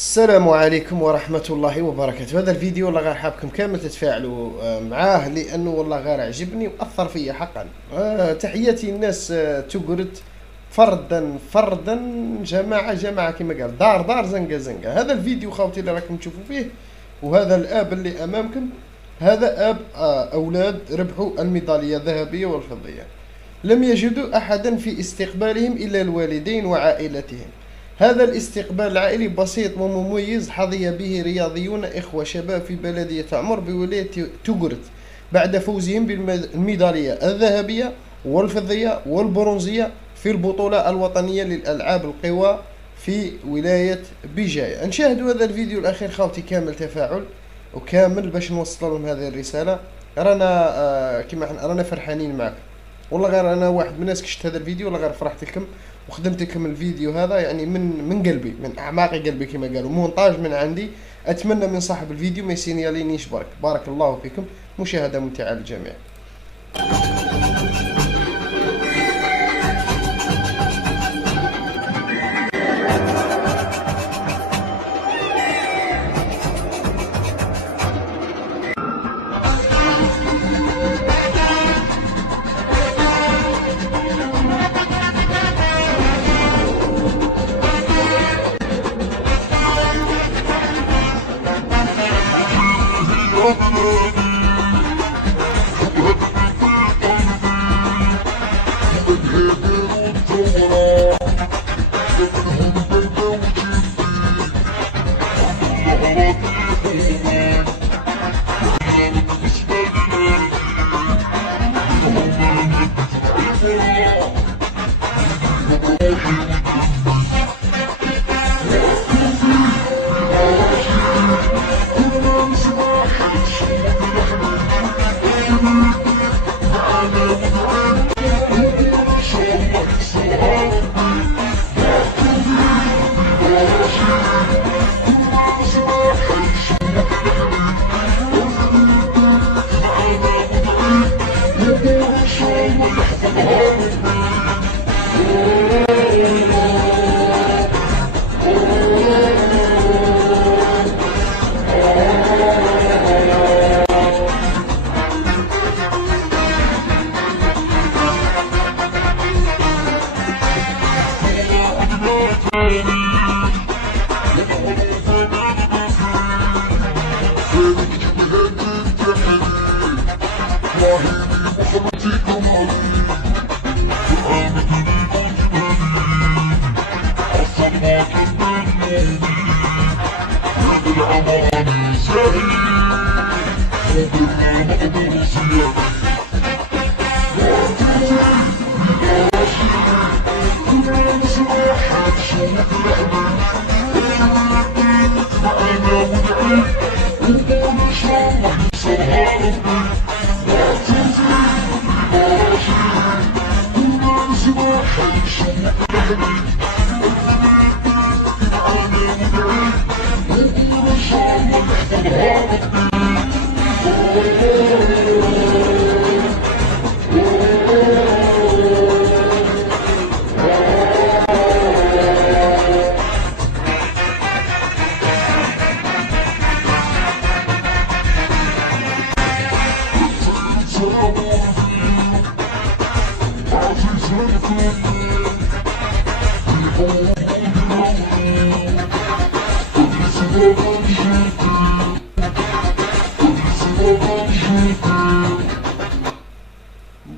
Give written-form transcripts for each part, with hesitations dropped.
السلام عليكم ورحمة الله وبركاته. هذا الفيديو والله غير حابكم كامل تتفاعلوا معاه، لأنه والله غير عجبني وأثر فيا حقا. تحياتي الناس تقرت فردا جماعة كما قال دار زنقة. هذا الفيديو خاوتي اللي راكم تشوفوا فيه، وهذا الآب اللي أمامكم هذا آب أولاد ربحوا الميدالية الذهبية والفضية. لم يجدوا أحدا في استقبالهم إلا الوالدين وعائلتهم. هذا الاستقبال العائلي بسيط ومميز حظي به رياضيون إخوة شباب في بلدية عمر بولاية تقرت بعد فوزهم بالميدالية الذهبية والفضية والبرونزية في البطولة الوطنية للألعاب القوى في ولاية بجاية. نشاهدوا هذا الفيديو الأخير خاوتي كامل تفاعل وكامل باش نوصل لهم هذه الرسالة. رانا كما رانا فرحانين معكم والله. غير انا واحد من الناس كشت هذا الفيديو والله غير فرحت لكم وخدمت لكم الفيديو هذا يعني من قلبي، من اعماق قلبي كما قالوا، مونتاج من عندي. اتمنى من صاحب الفيديو ما يسينيالينيش برك. بارك الله فيكم، مشاهدة ممتعة للجميع.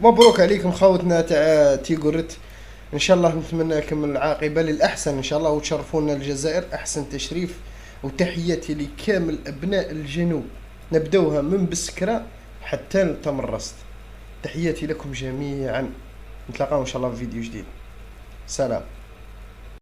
مبروك عليكم خوتنا تاع تيقرت. ان شاء الله نتمنى لكم العاقبه للاحسن ان شاء الله، وتشرفونا الجزائر احسن تشريف. وتحياتي لكامل ابناء الجنوب، نبداوها من بسكره حتى لتمرست. تحياتي لكم جميعا، نتلاقاو ان شاء الله في فيديو جديد. سلام.